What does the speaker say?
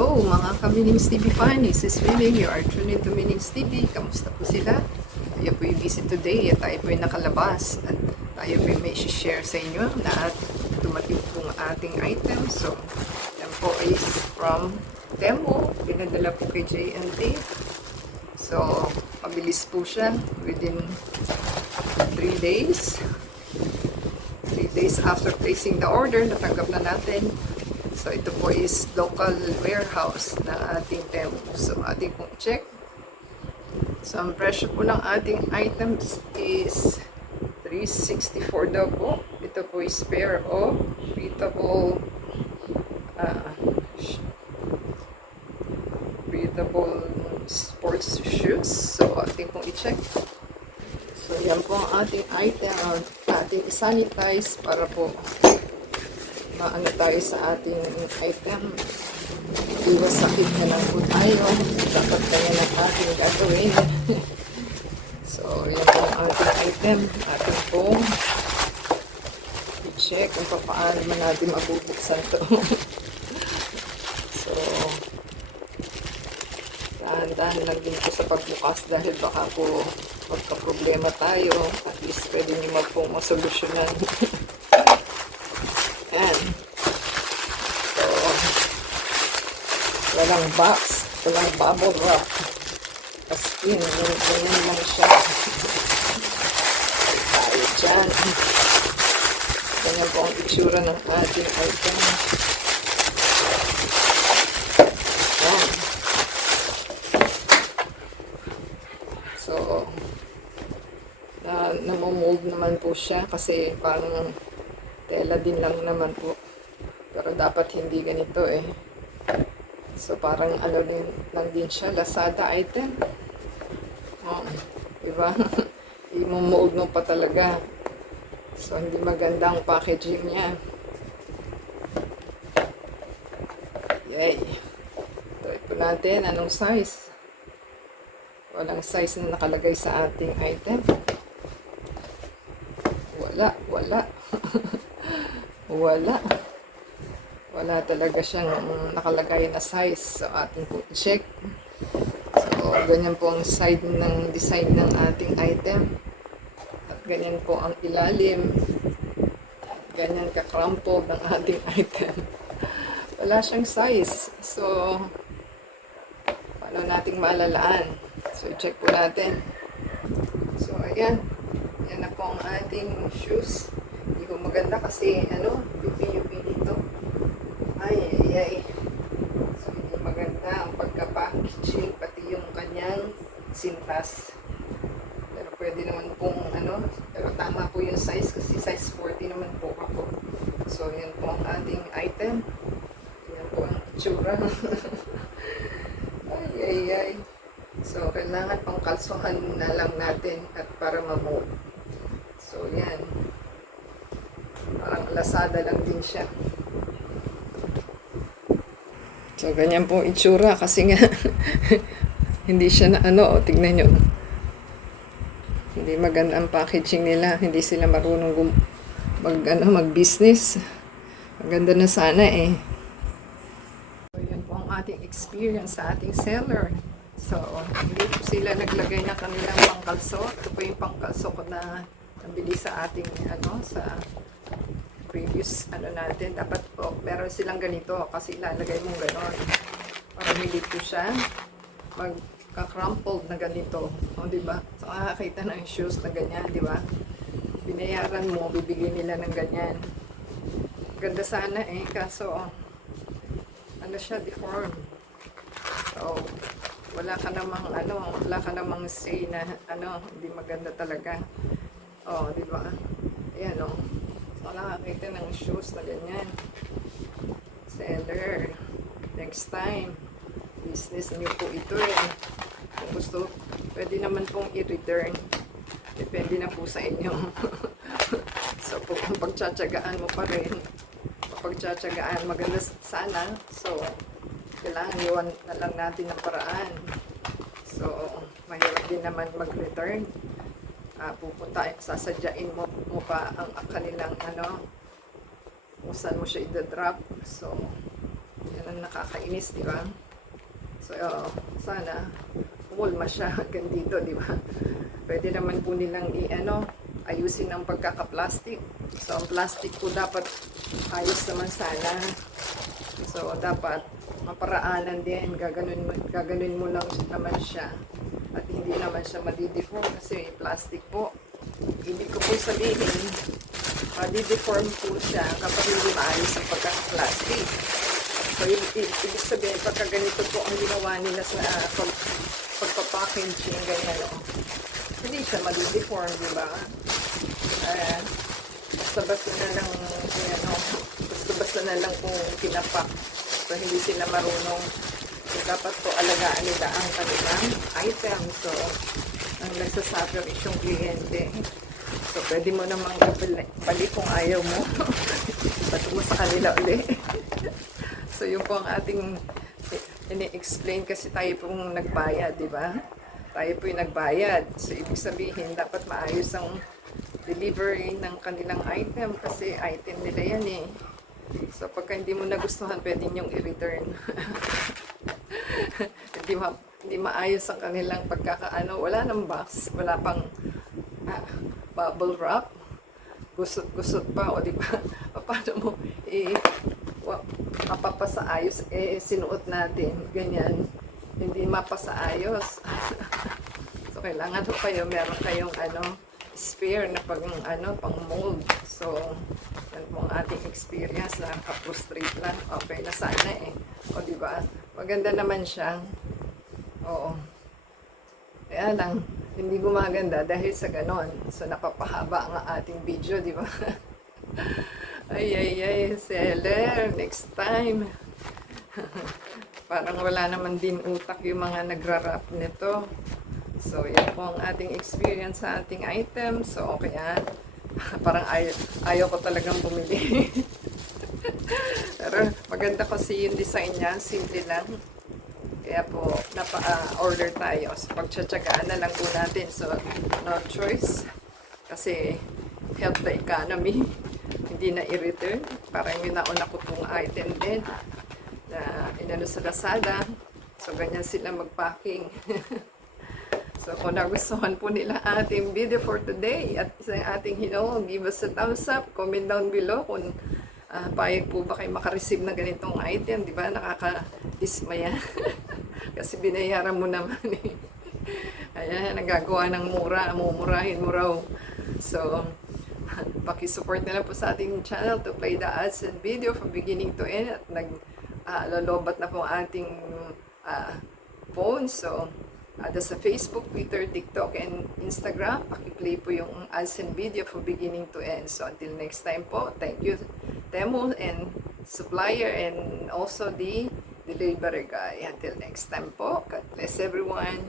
Hello mga ka-Minings TV fan, this is Mining, you are tuned into Minings TV. Kamusta po sila? Tayo po yung visit today at tayo po yung nakalabas at tayo po yung may share sa inyo na at dumating po ang ating item. So, yan po is from Temu, pinadala po kay J&T. So, mabilis po siya within 3 days. 3 days after placing the order, natanggap na natin. So, ito po is local warehouse ng ating Temu. So, ating pong check. So, ang presyo po ng ating items is $364 daw po. Ito po is pair of breathable sports shoes. So, ating pong i-check. So, yan po ang ating item. Ating sanitize para po maano tayo sa ating item. Iwas sakit na lang po tayo. Dapat kaya ng ating gagawin. So, yan po ang ating item. Ating pong i-check kung paano man natin mabubuksan to. So, dahan-dahan lang din po sa pagbukas dahil baka po magka-problema tayo. At least pwede nyo pong masolusyonan. Ayan. So, walang box, walang bubble wrap. As in, ganyan lang siya. Tayo dyan. Ganyan po ang itsura ng ating item. Ayan. So, namomold naman po siya kasi parang tela din lang naman po. Pero dapat hindi ganito eh. So parang ano din lang din siya, Lazada item. Oh, diba? I-mold mo pa talaga. So hindi maganda ang packaging niya. Yay. Try po natin anong size. Walang size na nakalagay sa ating item. Wala. Wala talaga siyang nakalagay na size. So, ating po check. So, ganyan po ang side ng design ng ating item. At ganyan po ang ilalim. At ganyan ka-crumpled ng ating item. Wala siyang size. So, paano nating malalaan? So, check po natin. So, ayan. Yan na po ang ating shoes. Hindi ko maganda kasi, UP dito. Ay. So, hindi maganda ang pagka-packaging, pati yung kanyang sintas. Pero pwede naman pong, pero tama po yung size kasi size 40 naman po ako. So, yan po ang ating item. Yan po ang itsura. Ay. So, kailangan pang kalsuhan na lang natin at para ma-mold. So, yan. Parang Lazada lang din siya. So, ganyan po itsura kasi nga hindi siya na tignan nyo. Hindi maganda ang packaging nila. Hindi sila marunong mag-business. Maganda na sana eh. So, yan po ang ating experience sa ating seller. So, hindi po sila naglagay ng kanilang pangkalso. Ito po yung pangkalso ko na nabili sa ating, sa previous, natin. Dapat po, meron silang ganito kasi ilalagay mong ganon. Para hindi po siya magka-crumpled na ganito. O, diba? So, nakakita ng shoes na ganyan, diba? Binayaran mo, bibigyan nila ng ganyan. Ganda sana eh, kaso, siya, deformed. So, wala ka namang say na hindi maganda talaga. Oh, di ba? Ayan so, nakakita ng shoes na ganyan. Seller, next time, business niyo po ito eh. Kung gusto, pwede naman pong i-return. Depende na po sa inyo. So, kung pagtsatsagaan mo pa rin, pagtsatsagaan, maganda sana. So, kailangan iwan na lang natin ng paraan. So, mahirap din naman mag-return. Sasadyain mo pa ang kanilang kung saan mo siya i-drop. So, yan ang Nakakainis, di ba? So, sana umulma siya hanggang dito, di ba? Pwede naman po nilang ayusin ang pagkaka-plastic. So, ang plastic po dapat ayos naman sana. So, dapat maparaanan din. Gaganuin mo lang naman siya. At hindi naman siya madideform kasi plastic po. Hindi ko po sabihin, madideform po siya kapag hindi maayos ang pagkaka-plastic. So, ibig sabihin, pagka ganito po ang ginawa nila sa pagpapackaging, ganyan, hindi siya madideform, di ba? Basta-basta na lang, basta-basta na lang kung pinapak. So, hindi sila marunong. So, dapat po alagaan nila ang kanilang item. So, ang nagsasuffer yung kliyente. So, pwede mo namang balik kung ayaw mo. Bato mo sa kanila uli. So, yun po ang ating ini-explain kasi tayo pong nagbayad, di ba? Tayo po yung nagbayad. So, ibig sabihin, dapat maayos ang delivery ng kanilang item kasi item nila yan eh. So, pagka hindi mo nagustuhan, pwede niyong i-return. Hindi maayos ang kanilang pagkakaano. Wala nang box. Wala pang bubble wrap. Gusot-gusot pa. O, di ba? Paano mo mapapasaayos? Sinuot natin. Ganyan. Hindi mapasaayos. So, kailangan po kayo, meron kayong spare na pang mold. So, yan po ang ating experience. Nakaka-frustrate lang. Okay na sana eh. O, diba? Maganda naman siya. Oo. Kaya lang, hindi gumaganda dahil sa ganon. So, napapahaba ang ating video, diba? Ay, seller. Next time. Parang wala naman din utak yung mga nagra-wrap nito. So, yan po ang ating experience sa ating item. So, okay parang ayaw ko talagang bumili. Pero maganda kasi yung design niya. Simple lang. Kaya po, order tayo. So, pagtsatsagaan na lang po natin. So, no choice. Kasi, help the economy. Hindi na i-return. Parang yung nauna ko pong item din. Na inano sa Lazada. So, ganyan sila mag-packing. So, kung nagustuhan po nila ating video for today at sa ating give us a thumbs up, comment down below kung payag po ba kayo makareceive ng ganitong item, di ba? Nakaka-dismaya. Kasi binayaran mo naman eh. Ayan, nagagawa ng mura, mumurahin mo raw. So, pakisupport na lang po sa ating channel to play the ads and video from beginning to end at lalobat na po ang ating phone. So, sa Facebook, Twitter, TikTok, and Instagram, pakiplay po yung ads and video from beginning to end. So, until next time po, thank you, Temu and supplier, and also the delivery guy. Until next time po, God bless everyone.